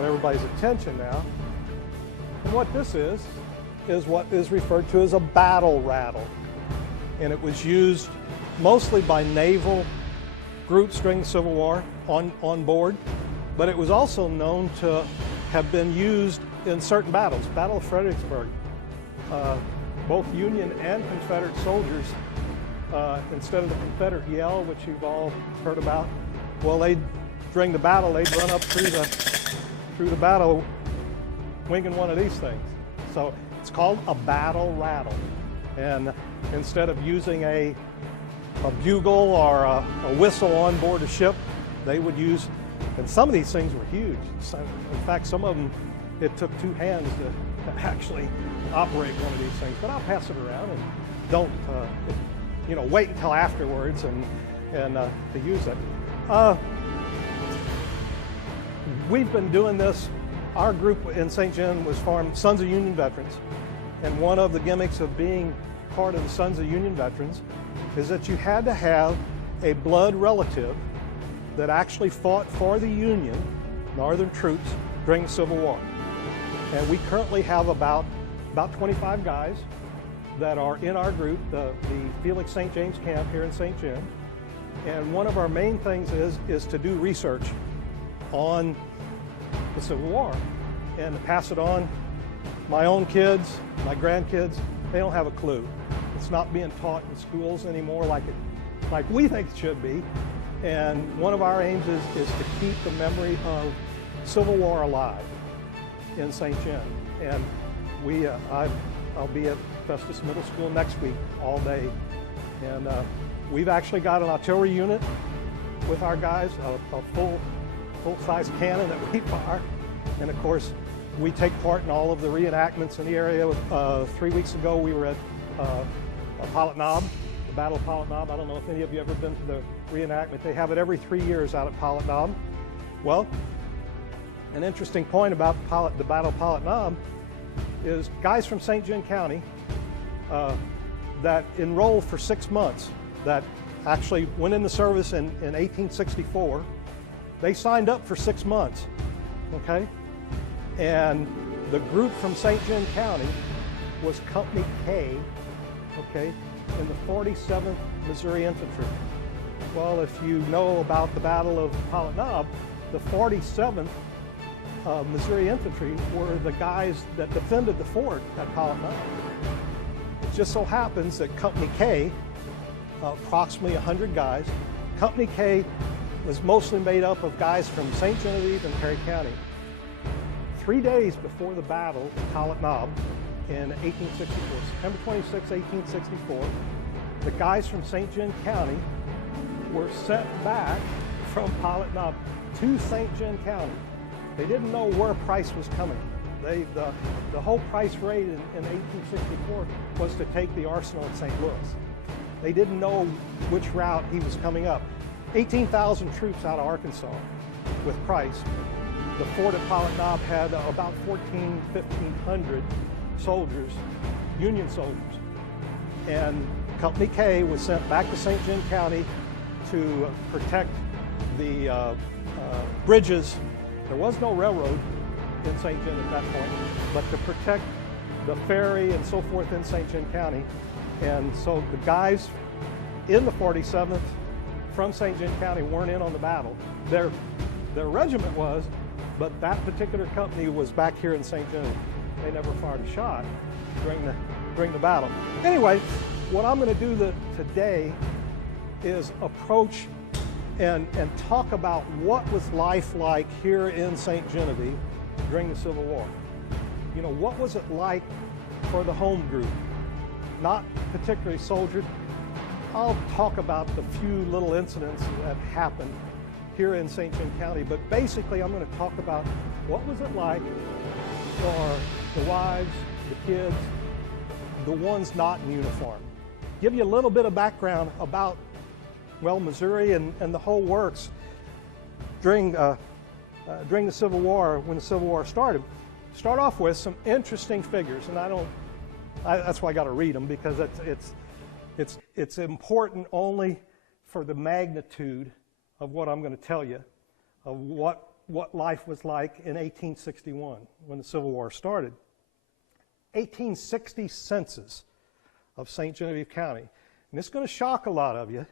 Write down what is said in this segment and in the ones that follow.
got everybody's attention now. And what this is what is referred to as a battle rattle. And it was used mostly by naval groups during the Civil War on board, but it was also known to have been used in certain battles. Battle of Fredericksburg. Both Union and Confederate soldiers, instead of the Confederate yell, which you've all heard about, well, during the battle, they'd run up through the battle winging one of these things. So it's called a battle rattle. And instead of using a bugle or a whistle on board a ship, they would use, and some of these things were huge. In fact, some of them, it took two hands to actually operate one of these things. But I'll pass it around and don't, wait until afterwards and to use it. We've been doing this. Our group in St. John was formed Sons of Union Veterans, and one of the gimmicks of being part of the Sons of Union Veterans is that you had to have a blood relative that actually fought for the Union, Northern troops, during the Civil War. And we currently have about 25 guys that are in our group, the Felix St James camp here in St. John. And one of our main things is to do research on the Civil War and to pass it on. My own kids, my grandkids, they don't have a clue. It's not being taught in schools anymore like we think it should be. And one of our aims is to keep the memory of Civil War alive in St. John. And I'll be at Festus Middle School next week all day. And we've actually got an artillery unit with our guys, a full-size cannon that we fire. And of course, we take part in all of the reenactments in the area. 3 weeks ago, we were at Pilot Knob, the Battle of Pilot Knob. I don't know if any of you ever been to the reenactment. They have it every 3 years out at Pilot Knob. Well, an interesting point about the Battle of Pilot Knob is guys from St. John County that enrolled for 6 months, that actually went in the service in 1864. They signed up for 6 months, okay? And the group from St. John County was Company K, okay, in the 47th Missouri Infantry. Well, if you know about the Battle of Pilot Knob, the 47th Missouri Infantry were the guys that defended the fort at Pilot Knob. It just so happens that Company K, approximately 100 guys, Company K was mostly made up of guys from St. Genevieve and Perry County. 3 days before the battle of Pilot Knob in 1864, September 26, 1864, the guys from St. John County were sent back from Pilot Knob to St. John County. They didn't know where Price was coming. The whole Price raid in 1864 was to take the arsenal at St. Louis. They didn't know which route he was coming up. 18,000 troops out of Arkansas with Price. The fort at Pilot Knob had about 1,500 soldiers, Union soldiers. And Company K was sent back to St. John County to protect the bridges. There was no railroad in St. John at that point, but to protect the ferry and so forth in St. John County. And so the guys in the 47th from St. John County weren't in on the battle. Their regiment was, but that particular company was back here in St. John. They never fired a shot during the battle. Anyway, what I'm going to do today is approach and talk about what was life like here in St. Genevieve during the Civil War. You know, what was it like for the home group? Not particularly soldiers. I'll talk about the few little incidents that happened here in St. John County, but basically I'm going to talk about what was it like for the wives, the kids, the ones not in uniform. Give you a little bit of background about, well, Missouri and the whole works during the Civil War, when the Civil War started. Start off with some interesting figures, and that's why I got to read them, because it's important only for the magnitude of what I'm going to tell you, of what what life was like in 1861 when the Civil War started. 1860 census of St. Genevieve County. And it's going to shock a lot of you,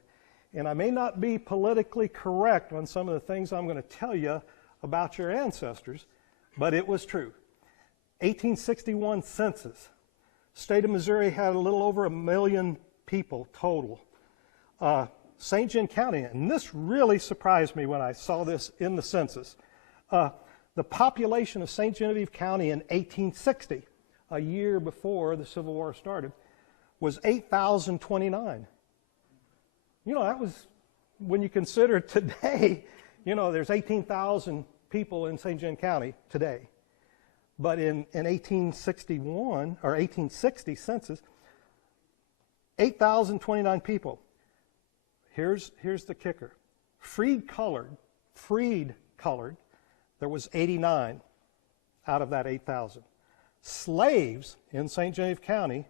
and I may not be politically correct on some of the things I'm going to tell you about your ancestors, but it was true. 1861 census. State of Missouri had a little over 1 million people total. St. John County, and this really surprised me when I saw this in the census. The population of St. Genevieve County in 1860, a year before the Civil War started, was 8,029. You know, that was, when you consider today, you know, there's 18,000 people in St. John County today. But in 1861, or 1860 census, 8,029 people. Here's the kicker. Freed colored, there was 89 out of that 8,000. Slaves in St. Genevieve County,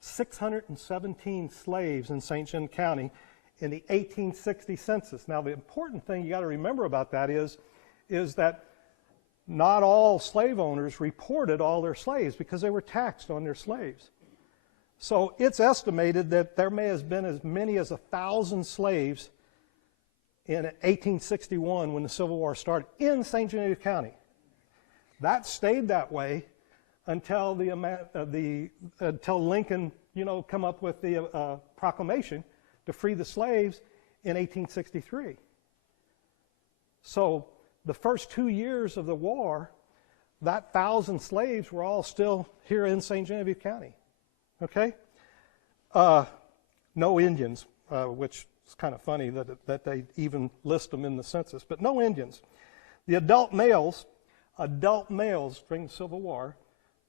617 slaves in St. John County in the 1860 census. Now, the important thing you got to remember about that is that not all slave owners reported all their slaves because they were taxed on their slaves. So it's estimated that there may have been as many as 1,000 slaves in 1861 when the Civil War started in St. Genevieve County. That stayed that way until Lincoln, you know, come up with the proclamation to free the slaves in 1863. So the first 2 years of the war, that 1,000 slaves were all still here in St. Genevieve County. Okay? No Indians, which is kind of funny that they even list them in the census, but no Indians. The adult males during the Civil War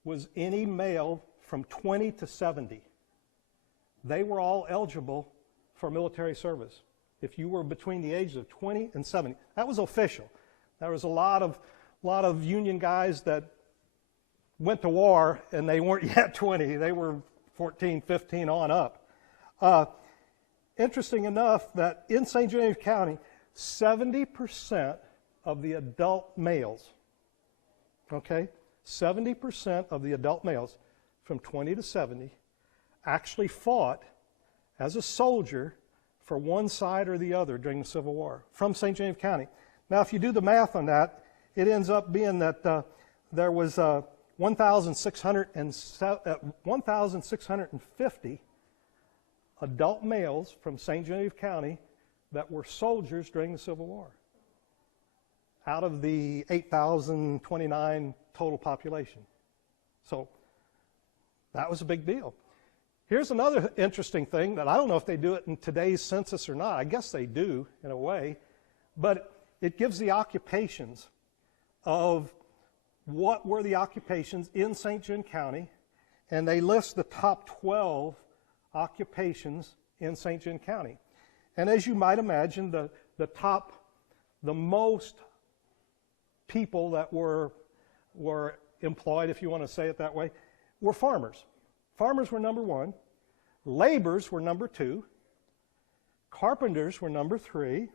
was any male from 20 to 70. They were all eligible for military service if you were between the ages of 20 and 70. That was official. There was a lot of Union guys that went to war and they weren't yet 20. They were 14, 15 on up. Interesting enough that in St. James County, 70% of the adult males, okay, 70% of the adult males from 20 to 70 actually fought as a soldier for one side or the other during the Civil War from St. James County. Now, if you do the math on that, it ends up being that there was 1,650 adult males from St. Genevieve County that were soldiers during the Civil War out of the 8,029 total population. So that was a big deal. Here's another interesting thing that I don't know if they do it in today's census or not. I guess they do in a way, but it gives the occupations of what were the occupations in St. John County, and they list the top 12 occupations in St. John County. And as you might imagine, the most people that were employed, if you want to say it that way, were farmers. Farmers were number 1. Laborers were number 2. Carpenters were number 3.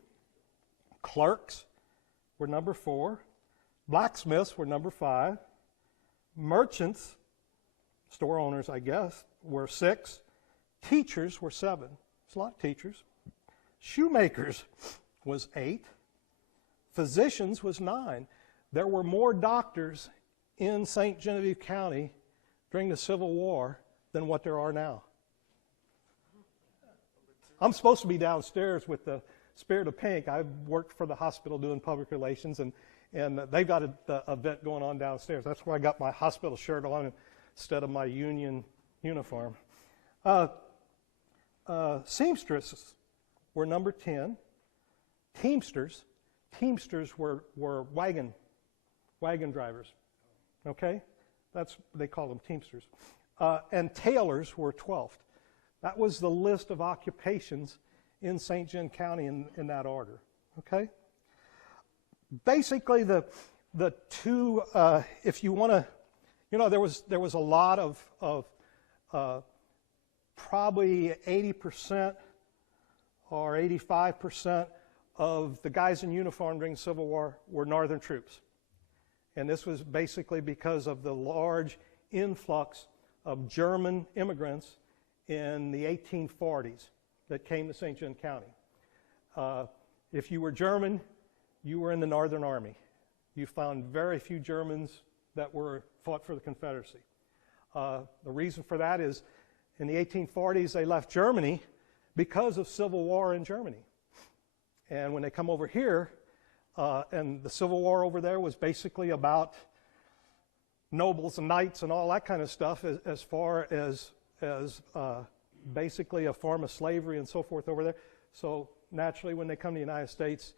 Clerks were number 4. Blacksmiths were number 5. Merchants, store owners, I guess, were 6. Teachers were 7. There's a lot of teachers. Shoemakers was 8. Physicians was 9. There were more doctors in St. Genevieve County during the Civil War than what there are now. I'm supposed to be downstairs with the Spirit of Pink. I've worked for the hospital doing public relations, and they've got an event going on downstairs. That's where I got my hospital shirt on instead of my union uniform. Seamstresses were number 10. Teamsters were wagon drivers. Okay? They call them Teamsters. And tailors were 12th. That was the list of occupations in St. John County in that order. Okay? Basically, the two, if you want to, there was a lot of probably 80% or 85% of the guys in uniform during the Civil War were Northern troops. And this was basically because of the large influx of German immigrants in the 1840s that came to St. John County. If you were German, you were in the Northern Army. You found very few Germans that fought for the Confederacy. The reason for that is in the 1840s they left Germany because of civil war in Germany. And when they come over here, and the Civil War over there was basically about nobles and knights and all that kind of stuff as far as basically a form of slavery and so forth over there. So naturally when they come to the United States,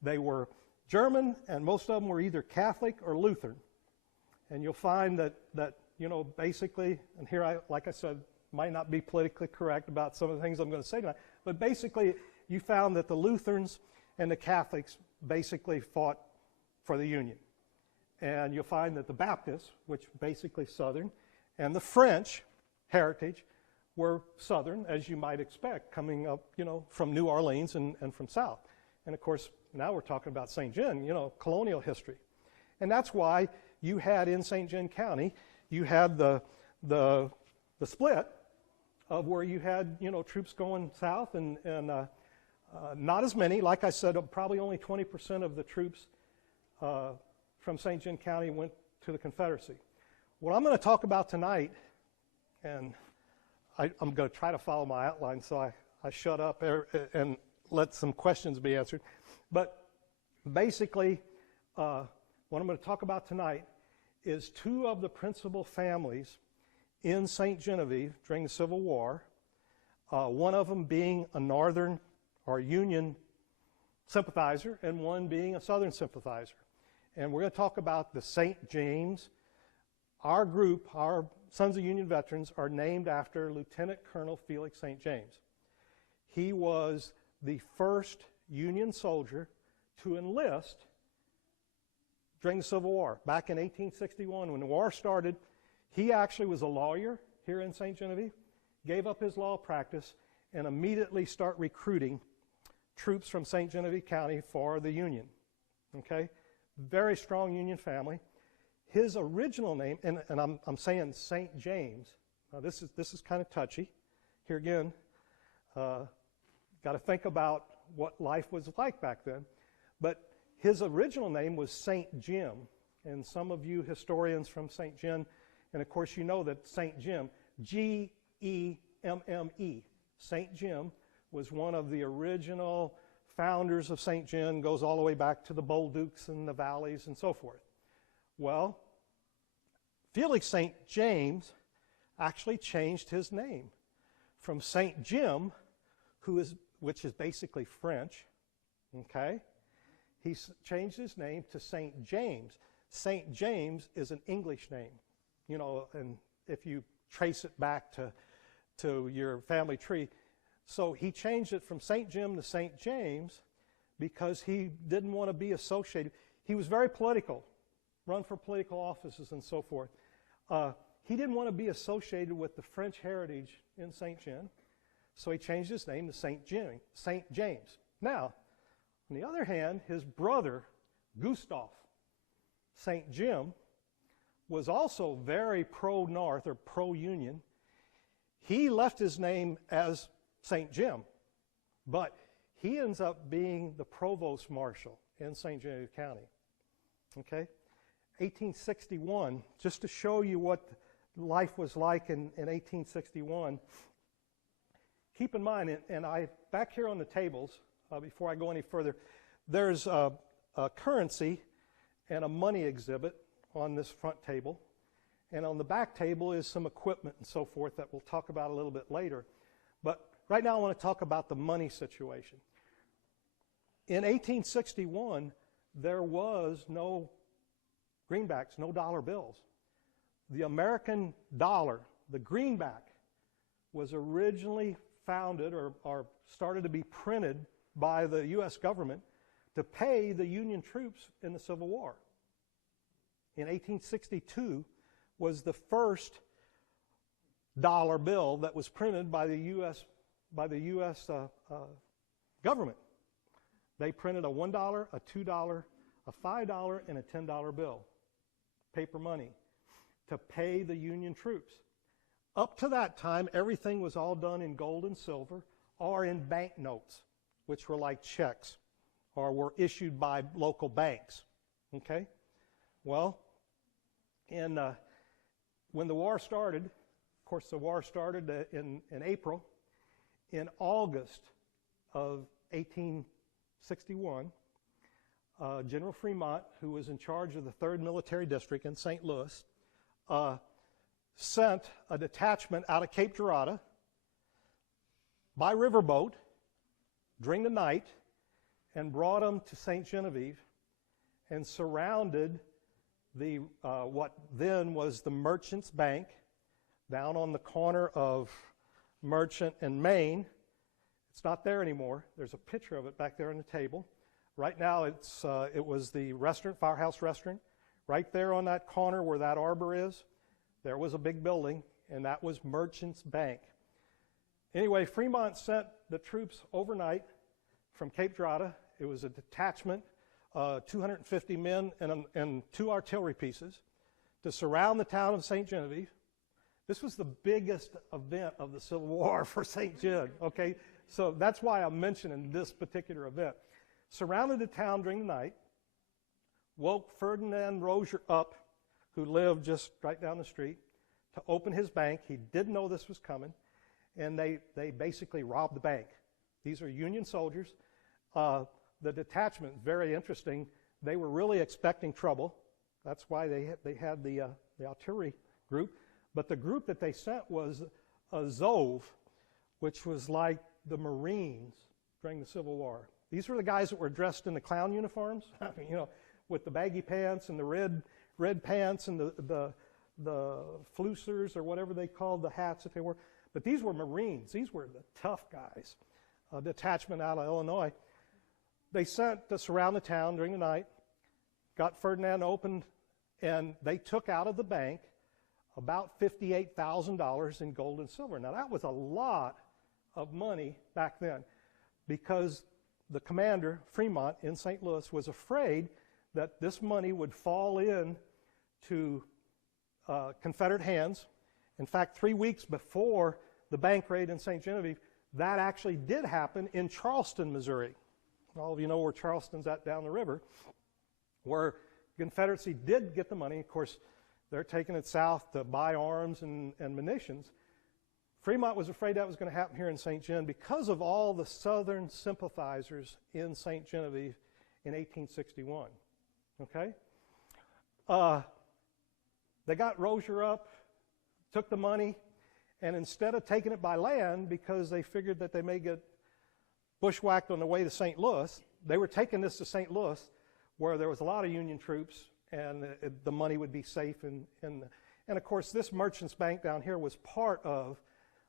they were German, and most of them were either Catholic or Lutheran. And you'll find that basically, and here like I said, might not be politically correct about some of the things I'm going to say tonight, but basically you found that the Lutherans and the Catholics basically fought for the Union. And you'll find that the Baptists, which basically Southern, and the French heritage were Southern, as you might expect, coming up, from New Orleans and from South. And of course, now we're talking about St. John, colonial history. And that's why you had in St. John County, you had the split of where you had, troops going south and not as many. Like I said, probably only 20% of the troops from St. John County went to the Confederacy. What I'm going to talk about tonight, and I'm going to try to follow my outline, so I shut up and let some questions be answered. But basically, what I'm going to talk about tonight is two of the principal families in St. Genevieve during the Civil War, one of them being a Northern or Union sympathizer and one being a Southern sympathizer. And we're going to talk about the St. James. Our group, our Sons of Union Veterans, are named after Lieutenant Colonel Felix St. James. He was the first Union soldier to enlist during the Civil War. Back in 1861, when the war started, he actually was a lawyer here in St. Genevieve, gave up his law practice, and immediately start recruiting troops from St. Genevieve County for the Union. Okay? Very strong Union family. His original name, and I'm saying St. James. Now this is kind of touchy. Here again, got to think about what life was like back then. But his original name was St. Jim, and some of you historians from St. John, and of course you know that St. Jim, Gemme, St. Jim was one of the original founders of St. John, goes all the way back to the Boldukes and the Valleys and so forth. Well, Felix St. James actually changed his name from St. Jim, which is basically French, okay? He changed his name to St. James. St. James is an English name, and if you trace it back to your family tree. So he changed it from St. Jim to St. James because he didn't want to be associated. He was very political, run for political offices and so forth. He didn't want to be associated with the French heritage in St. John, so he changed his name to St. James. Now, on the other hand, his brother, Gustav St. Jim, was also very pro-North or pro-Union. He left his name as St. Jim, but he ends up being the provost marshal in St. Genevieve County. Okay? 1861, just to show you what life was like in 1861, keep in mind, and back here on the tables, before I go any further, there's a currency and a money exhibit on this front table, and on the back table is some equipment and so forth that we'll talk about a little bit later. But right now I want to talk about the money situation. In 1861, there was no greenbacks, no dollar bills. The American dollar, the greenback, was originally founded or started to be printed by the U.S. government to pay the Union troops in the Civil War. In 1862 was the first dollar bill that was printed by the U.S. Government. They printed a $1, a $2, a $5, and a $10 bill, paper money, to pay the Union troops. Up to that time, everything was all done in gold and silver or in banknotes, which were like checks or were issued by local banks. Okay? Well, when the war started, of course the war started in April. In August of 1861, General Fremont, who was in charge of the 3rd Military District in St. Louis, sent a detachment out of Cape Girardeau by riverboat during the night and brought them to St. Genevieve and surrounded the what then was the Merchants Bank down on the corner of Merchant and Main. It's not there anymore. There's a picture of it back there on the table. Right now it was the restaurant, Firehouse Restaurant. Right there on that corner where that arbor is, there was a big building, and that was Merchants Bank. Anyway, Fremont sent the troops overnight from Cape Girardeau. It was a detachment, 250 men and 2 artillery pieces to surround the town of St. Genevieve. This was the biggest event of the Civil War for St. Gen, okay? So that's why I'm mentioning this particular event. Surrounded the town during the night, woke Ferdinand Rozier up, who lived just right down the street, to open his bank. He didn't know this was coming, and they basically robbed the bank. These are Union soldiers. The detachment, very interesting, they were really expecting trouble. That's why they had the artillery group. But the group that they sent was Azov, which was like the Marines during the Civil War. These were the guys that were dressed in the clown uniforms, I mean, you know, with the baggy pants and the red pants and the flusers or whatever they called the hats that they wore. But these were Marines. These were the tough guys. A detachment out of Illinois. They sent to surround the town during the night, got Ferdinand opened, and they took out of the bank about $58,000 in gold and silver. Now, that was a lot of money back then because the commander, Fremont, in St. Louis, was afraid that this money would fall into Confederate hands. In fact, 3 weeks before the bank raid in St. Genevieve, that actually did happen in Charleston, Missouri. All of you know where Charleston's at down the river, where Confederacy did get the money. Of course, they're taking it south to buy arms and munitions. Fremont was afraid that was going to happen here in St. Gen because of all the Southern sympathizers in St. Genevieve in 1861. Okay? They got Rozier up, took the money, and instead of taking it by land, because they figured that they may get bushwhacked on the way to St. Louis, they were taking this to St. Louis, where there was a lot of Union troops, and the money would be safe. And of course, this Merchants Bank down here was part of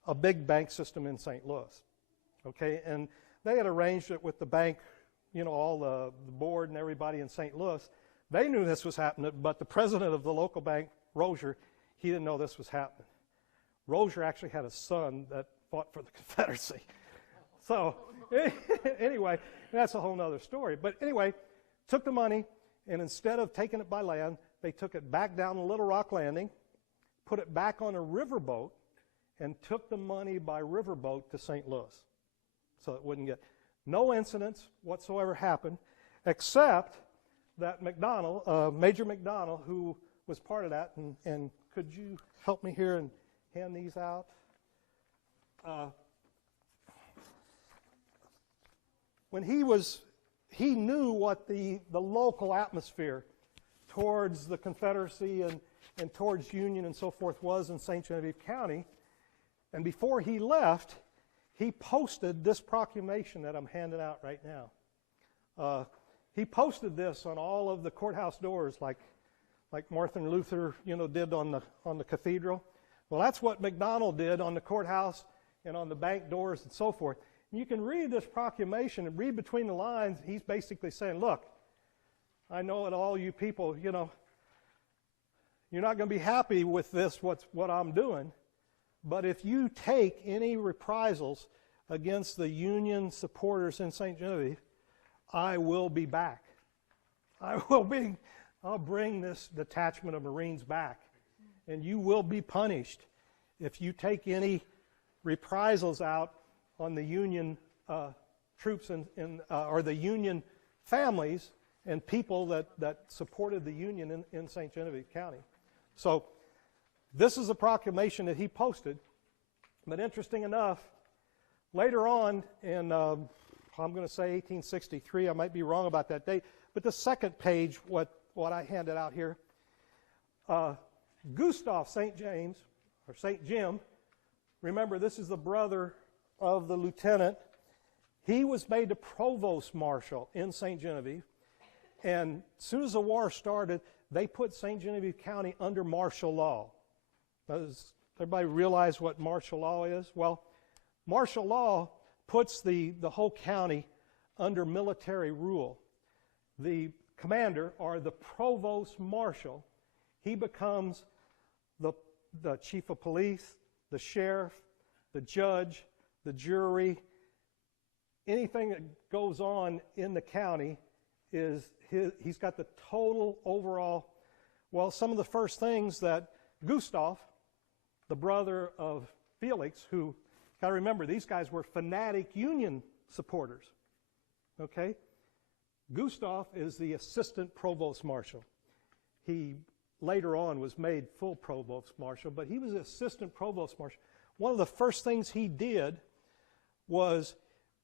a big bank system in St. Louis. Okay, and they had arranged it with the bank, you know, all the board and everybody in St. Louis. They knew this was happening, but the president of the local bank, Rozier, he didn't know this was happening. Rozier actually had a son that fought for the Confederacy. So anyway, that's a whole other story. But anyway, took the money, and instead of taking it by land, they took it back down to Little Rock Landing, put it back on a riverboat, and took the money by riverboat to St. Louis. So it wouldn't get, no incidents whatsoever happened, except that Major McDonald, who was part of that, and could you help me here and hand these out? When he knew what the local atmosphere towards the Confederacy and towards Union and so forth was in St. Genevieve County. And before he left, he posted this proclamation that I'm handing out right now. He posted this on all of the courthouse doors like Martin Luther, you know, did on the cathedral. Well, that's what McDonald did on the courthouse and on the bank doors and so forth. And you can read this proclamation and read between the lines. He's basically saying, look, I know that all you people, you know, you're not going to be happy with this, what I'm doing. But if you take any reprisals against the Union supporters in St. Genevieve, I will be back. I'll bring this detachment of Marines back, and you will be punished if you take any reprisals out on the Union troops or the Union families and people that supported the Union in St. Genevieve County. So this is a proclamation that he posted. But interesting enough, later on in, I'm going to say 1863, I might be wrong about that date, but the second page, what I handed out here, Gustav St. James, or St. Jim, remember this is the brother of the lieutenant, he was made the provost marshal in St. Genevieve, and as soon as the war started, they put St. Genevieve County under martial law. Does everybody realize what martial law is? Well, martial law puts the whole county under military rule. The commander, or the provost marshal, he becomes the chief of police, the sheriff, the judge, the jury. Anything that goes on in the county he's got the total overall. Well, some of the first things that Gustav, the brother of Felix, who, got to remember, these guys were fanatic Union supporters. Okay? Gustav is the assistant provost marshal. He later on was made full provost marshal, but he was the assistant provost marshal. One of the first things he did was,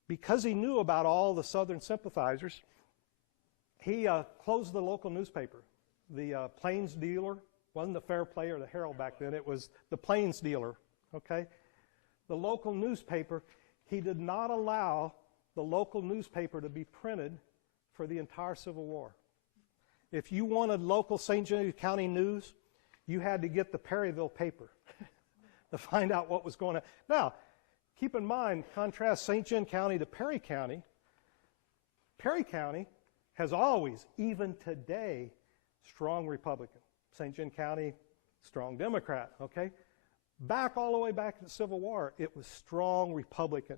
because he knew about all the Southern sympathizers, he closed the local newspaper. The Plains Dealer, wasn't the Fair Play or the Herald back then, it was the Plains Dealer, okay? The local newspaper, he did not allow the local newspaper to be printed for the entire Civil War. If you wanted local St. Genevieve County news, you had to get the Perryville paper to find out what was going on. Now, keep in mind, contrast St. Gen County to Perry County. Perry County has always, even today, strong Republican. St. Gen County, strong Democrat, okay? Back all the way back to the Civil War, it was strong Republican.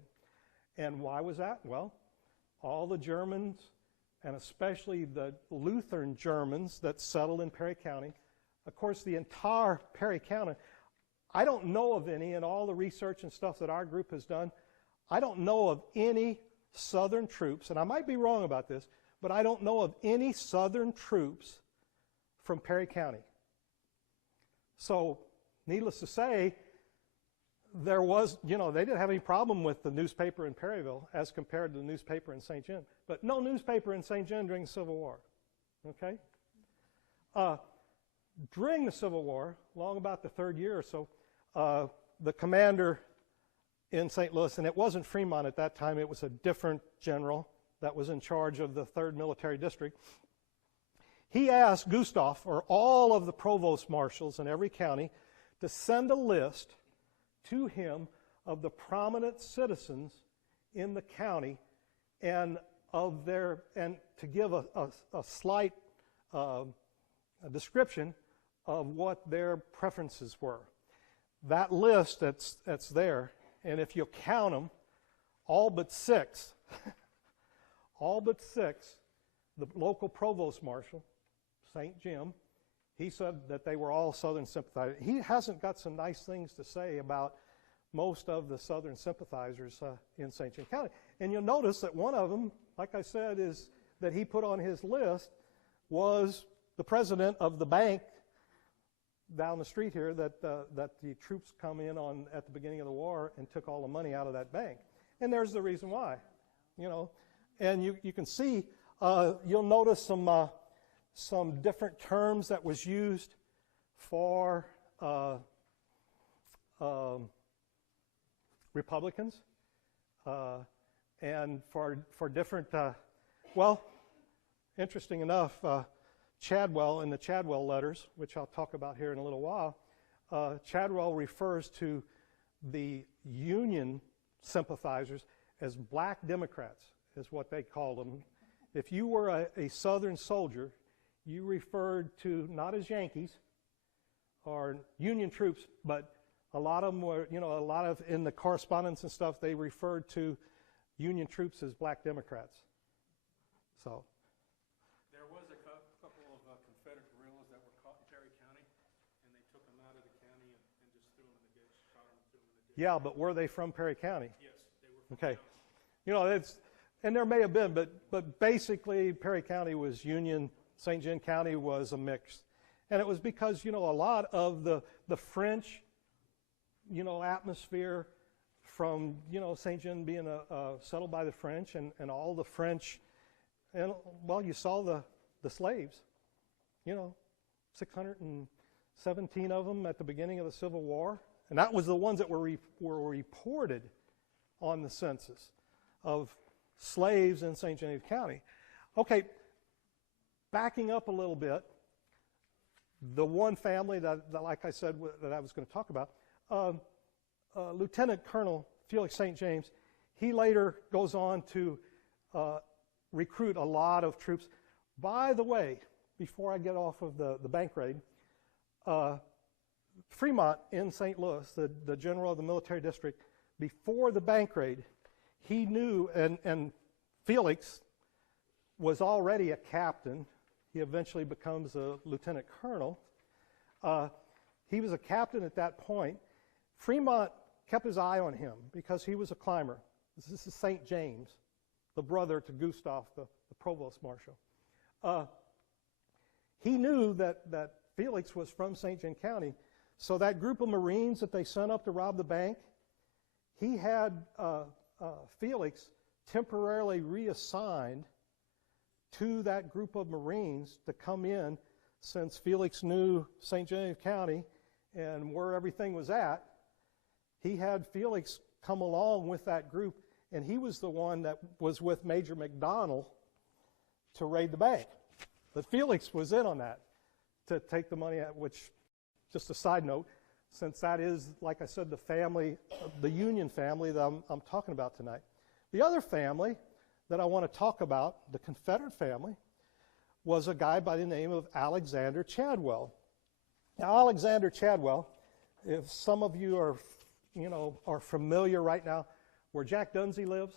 And why was that? Well, all the Germans, and especially the Lutheran Germans that settled in Perry County, of course, the entire Perry County, I don't know of any, in all the research and stuff that our group has done, I don't know of any Southern troops, and I might be wrong about this, but I don't know of any Southern troops from Perry County. So, needless to say, there was, they didn't have any problem with the newspaper in Perryville as compared to the newspaper in St. Gen. But no newspaper in St. Gen during the Civil War, okay? During the Civil War, long about the third year or so, the commander in St. Louis, and it wasn't Fremont at that time, it was a different general that was in charge of the 3rd Military District. He asked Gustav, or all of the provost marshals in every county, to send a list to him of the prominent citizens in the county and to give a slight description of what their preferences were. That list that's there, and if you count them, all but 6, the local provost marshal, St. Jim, he said that they were all Southern sympathizers. He hasn't got some nice things to say about most of the Southern sympathizers in St. John County. And you'll notice that one of them, like I said, is that he put on his list was the president of the bank down the street here that the troops come in on at the beginning of the war and took all the money out of that bank. And there's the reason why, And you can see, you'll notice some different terms that was used for Republicans and for different, interesting enough, Chadwell in the Chadwell Letters, which I'll talk about here in a little while, Chadwell refers to the Union sympathizers as black Democrats, is what they called them. If you were a Southern soldier, you referred to, not as Yankees or Union troops, but a lot of them were, in the correspondence and stuff, they referred to Union troops as black Democrats. So there was a couple of Confederate guerrillas that were caught in Perry County, and they took them out of the county and just threw them in the ditch, shot them, threw them in the ditch. yeah, but were they from Perry County? Yes, they were from Okay. the county. You know, and there may have been, but basically Perry County was Union, St. John County was a mix. And it was because, you know, a lot of the French, you know, atmosphere from, you know, St. John being settled by the French and all the French, and, well, you saw the slaves, you know, 617 of them at the beginning of the Civil War. And that was the ones that were reported on the census of slaves in St. Genevieve County. Okay, backing up a little bit, the one family that like I said, that I was going to talk about, Lieutenant Colonel Felix St. James, he later goes on to recruit a lot of troops. By the way, before I get off of the bank raid, Fremont in St. Louis, the general of the military district, before the bank raid, he knew, and Felix was already a captain. He eventually becomes a lieutenant colonel. He was a captain at that point. Fremont kept his eye on him because he was a climber. This is St. James, the brother to Gustav, the provost marshal. He knew that Felix was from St. John County, so that group of Marines that they sent up to rob the bank, he had Felix temporarily reassigned to that group of Marines to come in, since Felix knew St. Genevieve County and where everything was at. He had Felix come along with that group, and he was the one that was with Major McDonald to raid the bank. But Felix was in on that to take the money out, which, just a side note, since that is, like I said, the family, the Union family that I'm talking about tonight. The other family that I want to talk about, the Confederate family, was a guy by the name of Alexander Chadwell. Now, Alexander Chadwell, if some of you are familiar right now where Jack Dunsey lives,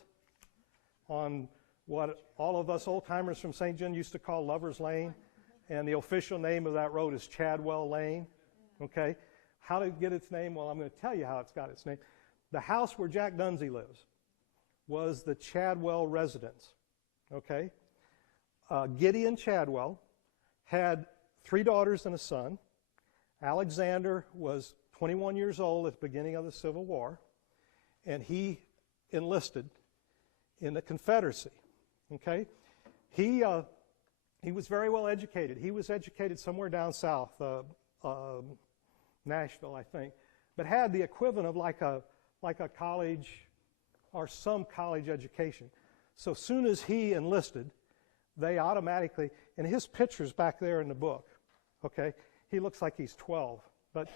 on what all of us old-timers from St. John used to call Lover's Lane, and the official name of that road is Chadwell Lane, okay? How did it get its name? Well, I'm going to tell you how it's got its name. The house where Jack Dunsey lives was the Chadwell residence, okay? Gideon Chadwell had 3 daughters and a son. Alexander was 21 years old at the beginning of the Civil War, and he enlisted in the Confederacy, okay? He was very well educated. He was educated somewhere down south, Nashville, I think, but had the equivalent of like a college or some college education. So soon as he enlisted, they automatically, and his picture's back there in the book, okay? He looks like he's 12, but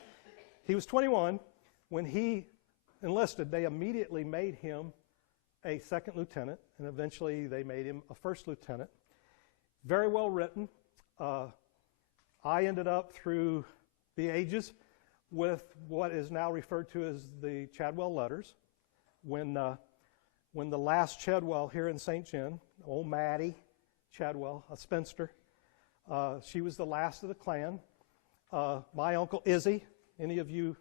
he was 21. When he enlisted, they immediately made him a second lieutenant, and eventually they made him a first lieutenant. Very well written. I ended up through the ages with what is now referred to as the Chadwell Letters. When the last Chadwell here in St. John, old Maddie Chadwell, a spinster, she was the last of the clan. My uncle Izzy, any of you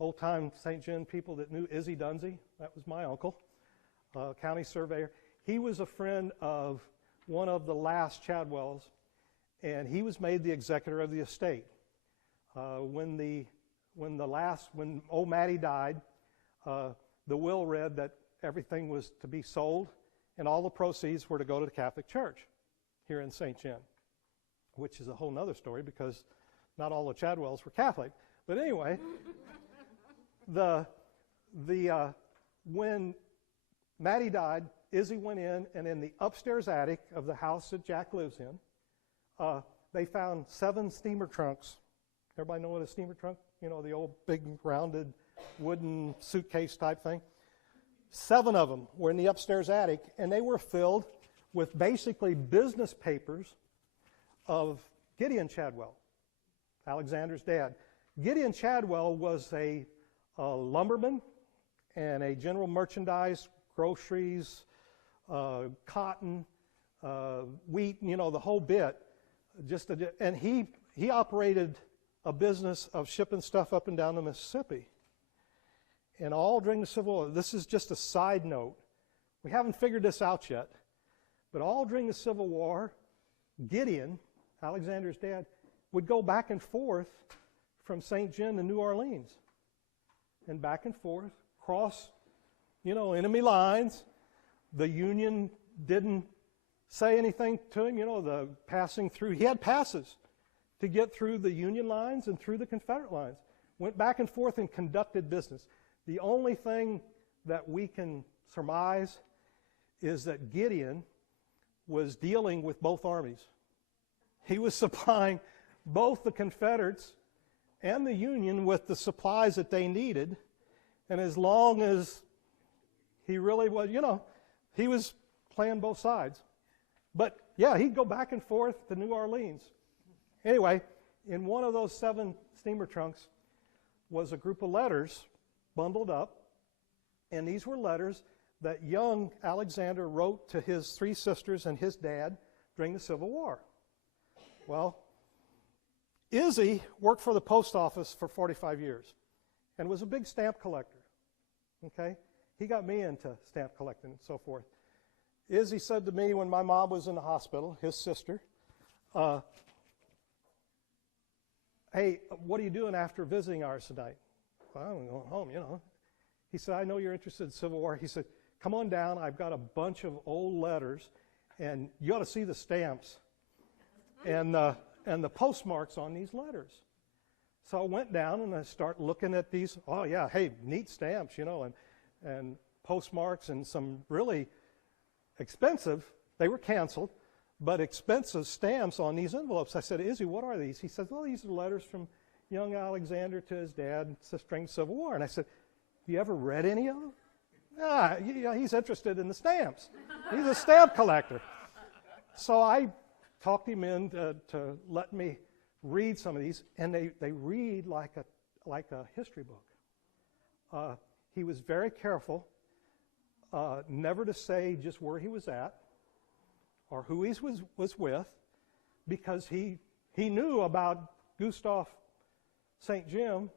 old-time St. John people that knew Izzy Dunsey, that was my uncle, county surveyor. He was a friend of one of the last Chadwells, and he was made the executor of the estate. When old Maddie died, the will read that everything was to be sold, and all the proceeds were to go to the Catholic Church here in St. John, which is a whole other story because not all the Chadwells were Catholic. But anyway, when Maddie died, Izzy went in, and in the upstairs attic of the house that Jack lives in, they found 7 steamer trunks. Everybody know what a steamer trunk? You know, the old big rounded wooden suitcase type thing. 7 of them were in the upstairs attic, and they were filled with basically business papers of Gideon Chadwell, Alexander's dad. Gideon Chadwell was a lumberman and a general merchandise, groceries, cotton, wheat, the whole bit. And he operated a business of shipping stuff up and down the Mississippi. And all during the Civil War, this is just a side note. We haven't figured this out yet. But all during the Civil War, Gideon, Alexander's dad, would go back and forth from St. John to New Orleans. And back and forth, cross, enemy lines. The Union didn't say anything to him, the passing through. He had passes to get through the Union lines and through the Confederate lines. Went back and forth and conducted business. The only thing that we can surmise is that Gideon was dealing with both armies. He was supplying both the Confederates and the Union with the supplies that they needed. And as long as he really was, he was playing both sides. But yeah, he'd go back and forth to New Orleans. Anyway, in one of those 7 steamer trunks was a group of letters bundled up. And these were letters that young Alexander wrote to his 3 sisters and his dad during the Civil War. Well, Izzy worked for the post office for 45 years and was a big stamp collector. Okay? He got me into stamp collecting and so forth. Izzy said to me when my mom was in the hospital, his sister, hey, what are you doing after visiting ours tonight? Well, I'm going home, He said, I know you're interested in the Civil War. He said, come on down. I've got a bunch of old letters, and you ought to see the stamps and the postmarks on these letters. So I went down and I started looking at these. Oh, yeah, hey, neat stamps, and postmarks and some really expensive, they were canceled, but expensive stamps on these envelopes. I said, Izzy, what are these? He said, well, these are letters from young Alexander to his dad during the Civil War. And I said, you ever read any of them? Yeah, he's interested in the stamps. He's a stamp collector. So I talked him in to let me read some of these, and they read like a history book. He was very careful never to say just where he was at or who he was with, because he knew about Gustav St. James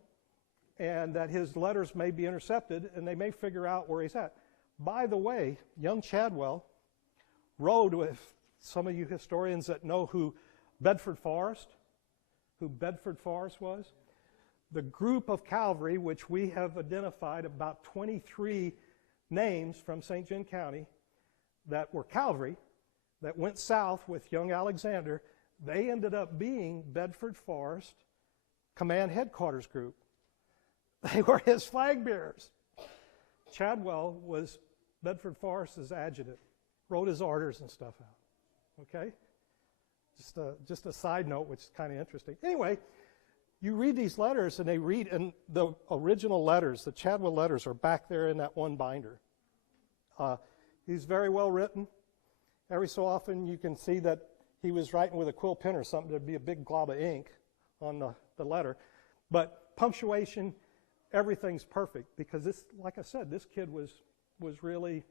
and that his letters may be intercepted and they may figure out where he's at. By the way, young Chadwell rode with some of you historians that know who Bedford Forrest was. The group of cavalry, which we have identified about 23 names from St. John County that were cavalry that went south with young Alexander, they ended up being Bedford Forrest Command Headquarters Group. They were his flag bearers. Chadwell was Bedford Forrest's adjutant, wrote his orders and stuff out. Okay? Just a side note, which is kind of interesting. Anyway, you read these letters, and and the original letters, the Chadwell letters, are back there in that one binder. He's very well written. Every so often you can see that he was writing with a quill pen or something. There'd be a big glob of ink on the letter. But punctuation, everything's perfect, because this, like I said, this kid was really,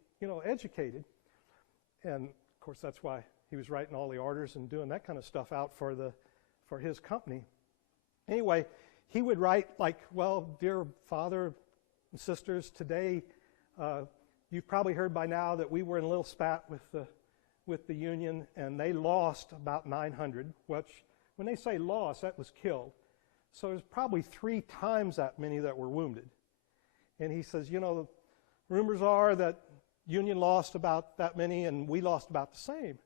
educated. And of course that's why he was writing all the orders and doing that kind of stuff out for his company. Anyway, he would write like, well, dear father and sisters, today you've probably heard by now that we were in a little spat with the Union, and they lost about 900, which when they say lost, that was killed. So there's probably 3 times that many that were wounded. And he says, rumors are that Union lost about that many and we lost about the same.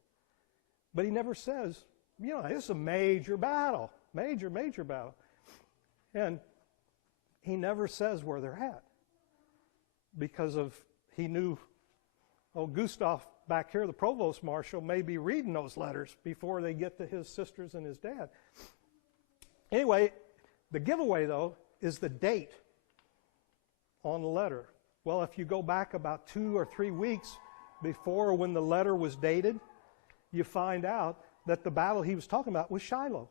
But he never says, this is a major battle, major battle. And he never says where they're at, because he knew, Gustav back here, the provost marshal, may be reading those letters before they get to his sisters and his dad. Anyway, the giveaway, though, is the date on the letter. Well, if you go back about 2 or 3 weeks before when the letter was dated, you find out that the battle he was talking about was Shiloh.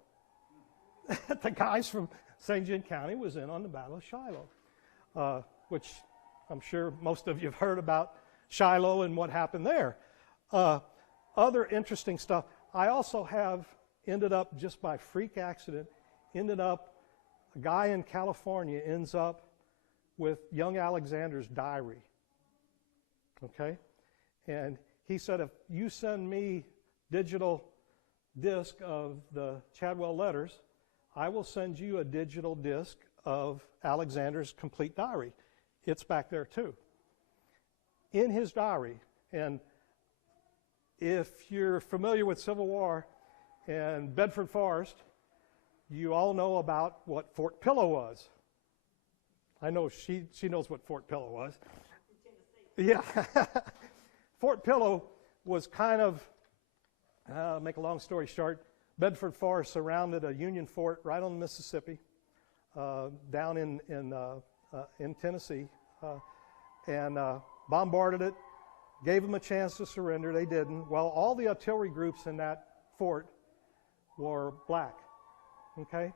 The guys from St. John County was in on the Battle of Shiloh, which I'm sure most of you have heard about Shiloh and what happened there. other interesting stuff. I also have ended up, just by freak accident, a guy in California ends up with young Alexander's diary. Okay? And he said, if you send me digital disc of the Chadwell Letters, I will send you a digital disc of Alexander's complete diary. It's back there too. In his diary, and if you're familiar with Civil War and Bedford Forest, you all know about what Fort Pillow was. I know she knows what Fort Pillow was. Yeah. Fort Pillow was kind of, make a long story short, Bedford Forest surrounded a Union fort right on the Mississippi, down in Tennessee, and bombarded it, gave them a chance to surrender. They didn't. Well, all the artillery groups in that fort were black. Okay?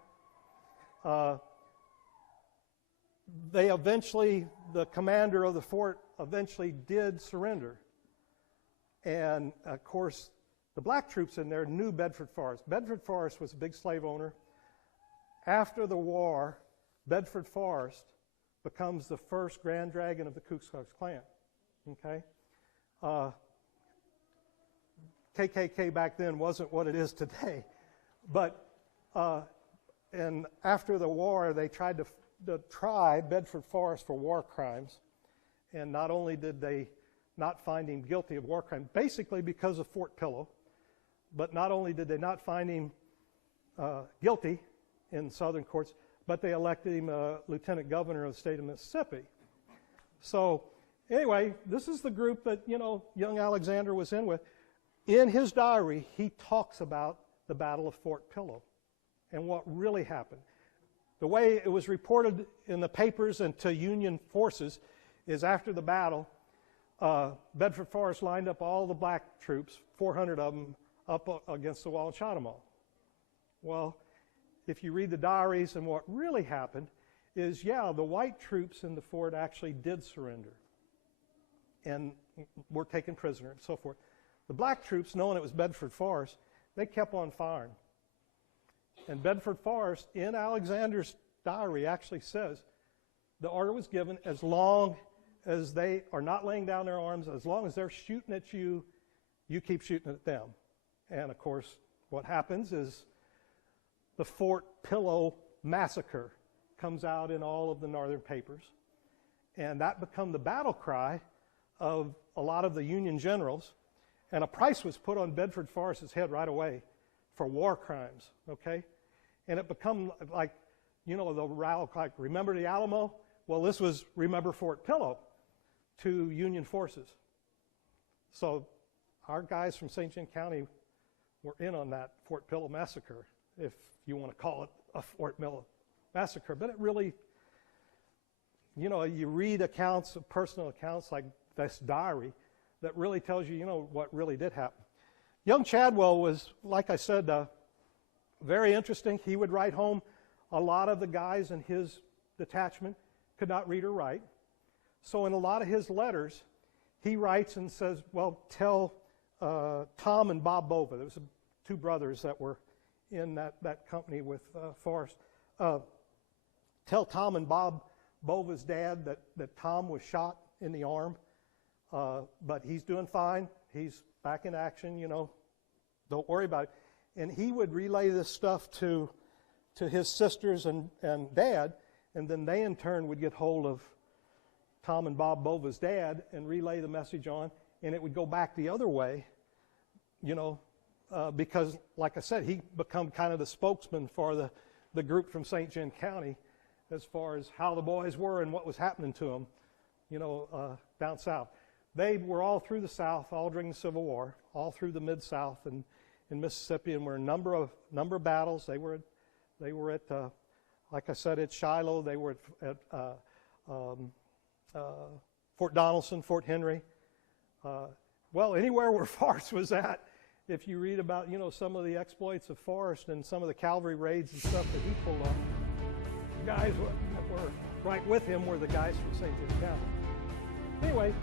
The commander of the fort eventually did surrender. And, of course, the black troops in there knew Bedford Forest. Bedford Forest was a big slave owner. After the war, Bedford Forest becomes the first Grand Dragon of the Ku Klux Klan. Okay? KKK back then wasn't what it is today. But, and after the war, they tried to try Bedford Forest for war crimes. And not only did they not find him guilty of war crime, basically because of Fort Pillow, but not only did they not find him guilty in southern courts, but they elected him lieutenant governor of the state of Mississippi. So anyway, this is the group that, young Alexander was in with. In his diary, he talks about the Battle of Fort Pillow and what really happened. The way it was reported in the papers and to Union forces is after the battle, Bedford Forest lined up all the black troops, 400 of them, up against the wall and shot them all. Well, if you read the diaries, and what really happened is, the white troops in the fort actually did surrender and were taken prisoner and so forth. The black troops, knowing it was Bedford Forest, they kept on firing. And Bedford Forest, in Alexander's diary, actually says the order was given, as long as they are not laying down their arms, as long as they're shooting at you, you keep shooting at them. And, of course, what happens is the Fort Pillow Massacre comes out in all of the northern papers. And that became the battle cry of a lot of the Union generals. And a price was put on Bedford Forest's head right away for war crimes, okay? And it become like, the row, like, remember the Alamo? Well, this was remember Fort Pillow to Union forces. So our guys from St. John County were in on that Fort Pillow Massacre, if you want to call it a Fort Pillow Massacre. But it really, you read accounts, personal accounts like this diary, that really tells you, what really did happen. Young Chadwell was, like I said, very interesting. He would write home. A lot of the guys in his detachment could not read or write. So in a lot of his letters, he writes and says, well, tell Tom and Bob Bova. There was two brothers that were in that company with Forrest. Tell Tom and Bob Bova's dad that Tom was shot in the arm, but he's doing fine. He's back in action, Don't worry about it. And he would relay this stuff to his sisters and dad, and then they in turn would get hold of Tom and Bob Bova's dad and relay the message on, and it would go back the other way, because, like I said, he become kind of the spokesman for the group from St. John County as far as how the boys were and what was happening to them, down south. They were all through the South, all during the Civil War, all through the Mid-South and in Mississippi, and were a number of battles. They were at, like I said, at Shiloh. They were at Fort Donelson, Fort Henry. Well, anywhere where Forrest was at, if you read about, some of the exploits of Forrest and some of the cavalry raids and stuff that he pulled off, the guys that were right with him were the guys from St. James County. Anyway,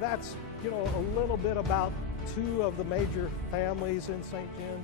that's, a little bit about two of the major families in St. John